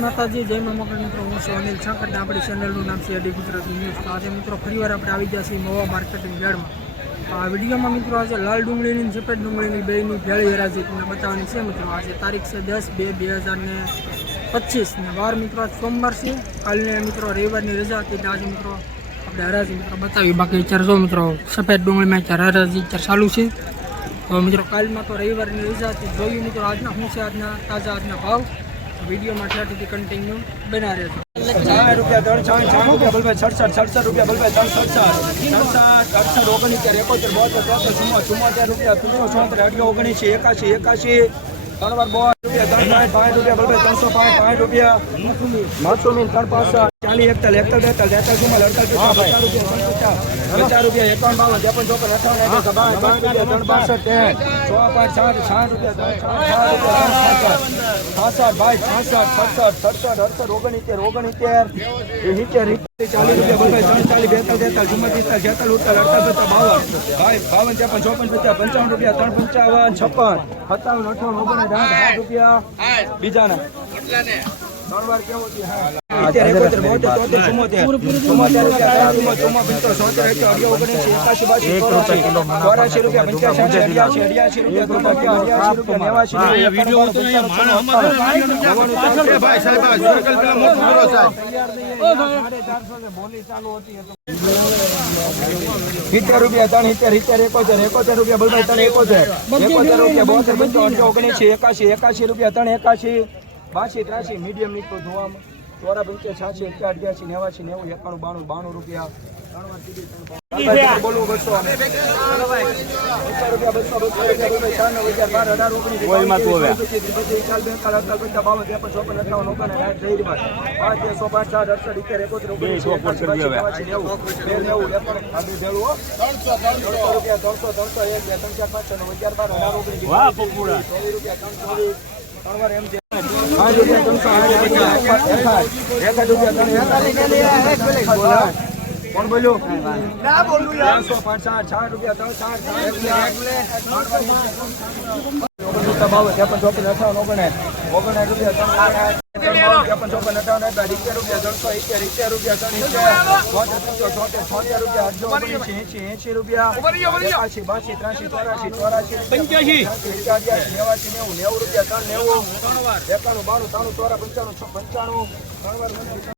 માતાજી, જય મા મિત્રો, હું છું અનિલ અને આપણી ચેનલનું નામ છે અડી ગુજરાતી ન્યૂઝ. તો આજે મિત્રો ફરીવાર આપણે આવી ગયા છીએ મવા માર્કેટિંગ યાર્ડમાં. આ વિડીયોમાં મિત્રો આજે લાલ ડુંગળીની સફેદ ડુંગળીની બેની ભેળી હરાજી તમને બતાવવાની છે મિત્રો. આજે તારીખ છે દસ બે બે હજાર ને પચીસ. ને વાર મિત્રો આજ સોમવાર છે. કાલને મિત્રો રવિવારની રજા હતી આજે મિત્રો આપણે હરાજી મિત્રો બતાવી બાકી અત્યારે જો મિત્રો સફેદ ડુંગળીમાં અત્યારે હરાજી અત્યારે ચાલુ છે. તો મિત્રો કાલમાં તો રવિવારની રજા હતી. જોયું મિત્રો આજના શું છે આજના તાજા આજના ભાવ. વિડીયોમાં ઠેઠથી કન્ટિન્યુ બના રહેજો ચાર રૂપિયા ત્રણ છાય છાય રૂપિયા બલભાઈ સડસઠ સડસઠ રૂપિયા બલભાઈ ત્રણ સડસઠ સડસઠ અડસઠ ઓગણીસ એકોતેર, બોતેર, ચોતેર ચુમ્મો ચુમ્મોતેર રૂપિયા ત્રણસો ચોતેર અઢીસો ઓગણીસ એકાશી એકાશી ત્રણ વાર બોતેર રૂપિયા ત્રણ પાંચ પાંચ રૂપિયા બલભાઈ ત્રણસો પાંચ પાંચ રૂપિયા. માસુમીન ત્રણ પાસઠ ચાલીસ એકતાલ એકતાલ બેતાલ બેતાલ ચુમ્માલ પચાસ રૂપિયા એકાવન બાવન ત્રેપન ચોપન અઠાવન ત્રણ બાસઠ તેર સો પાંચ સાત સાત રૂપિયા છાસઠ બાવીસ છાસઠ સડસઠ સડસઠ અડસઠ ઓગણીતેર ઓગણીતેર સિત્તેર ચાલીસ રૂપિયા બલભાઈ ત્રણ ચાલીસ બેતાલ તેતાલ ચુમ્માલીસ તાલ ઉત્તર ઉતાલ અડતાલ પચાસ બાવન ત્રેપન ચોપન પચાસ પંચાવન રૂપિયા ત્રણ પંચાવન છપ્પન સત્તાવન અઠાવન ઓગણીસ રૂપિયા બીજાના. બોલી ચાલુ કેવું સિત્તેર રૂપિયા ત્રણ સિત્તેર સિત્તેર એકોતેર એકોતેર રૂપિયા બોલભાઈ ત્રણ એકોતેર એકોતેર રૂપિયા બોતેર પંચાવન ઓગણીસી એકાશી એકાશી રૂપિયા ત્રણ એકાશી બાસી ત્રાસી મીડિયમ નીકળો જોવામાં ચોરા પંચે છ્યાસી અગિયાર અગિયાસી નેવાસી નેવું એકાણું બાણું બાણું રૂપિયા ત્રણ રૂપિયા. ત્રણસો રૂપિયા ત્રણસો ત્રણસો એક બે ત્રણ ચાર પાંચ છ નવ અગિયાર બાર અઢાર ઓગણીસ રૂપિયા ત્રણ વાર કોણ બોલ્યું? ના બોલું ત્રણસો પાંચ સાઠ રૂપિયા ત્રણ સાઠ એકાણું બાણું ત્રાણું ચોરા પંચાણું પંચાણું.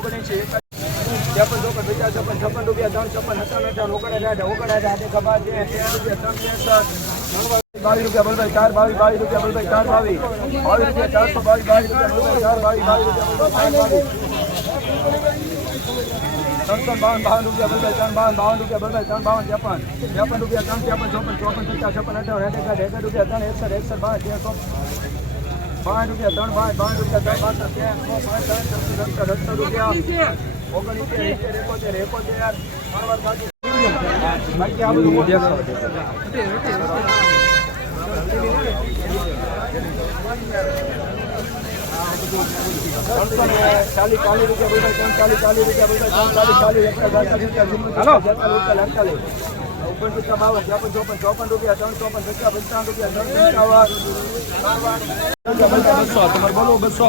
ઓગણીસી એક એક આઠ છપ્પન ઓગણ ચોપન પચાસ છપ્પન છપ્પન રૂપિયા, ત્રણ છપ્પન, સત્તાવન અઠાવન ઓગણસાઠ ઓગણસાઠ ખબર છે, તેર રૂપિયા, ત્રણ ત્રેસઠ બાવીસ રૂપિયા બોલભાઈ ચાર, બાવીસ બાવીસ રૂપિયા બોલભાઈ ચાર, બાવીસ. બાવીસ રૂપિયા, ચારસો, બાવીસ બાવીસ રૂપિયા બોલભાઈ ચાર, બાવીસ બાવીસ રૂપિયા બલભાઈ ત્રણસો, બાવન બાવન રૂપિયા બોલભાઈ ત્રણ, બાવન બાવન રૂપિયા બોલભાઈ ત્રણ, બાવન, ત્રેપન. ત્રેપન રૂપિયા, ત્રણ, ત્રેપન, ચોપન ચોપન પચાસ છપ્પન અઠાવન એકાદ રૂપિયા ત્રણ એકસઠ એકસઠ બાર તેરસો. પાંચ રૂપિયા ત્રણ પાંચ પાંચ રૂપિયા ત્રણ પાંચ ત્રણ સત્તર રૂપિયા ઇત્તેર એકોતેર એકોતેર ત્રણ વાર બાકી આ બધું ચાલીસ ચાલીસ રૂપિયા ચાલીસ ચાલીસ રૂપિયા ચાલીસ ચાલીસ એકતા ચાલીસ રૂપિયા બાવન ત્રેપન ચોપન ચોપન રૂપિયા ત્રણ ચોપન પચાસ પંચાવન રૂપિયા ત્રણ પંચાવન. બસો તમારે બોલો બસો.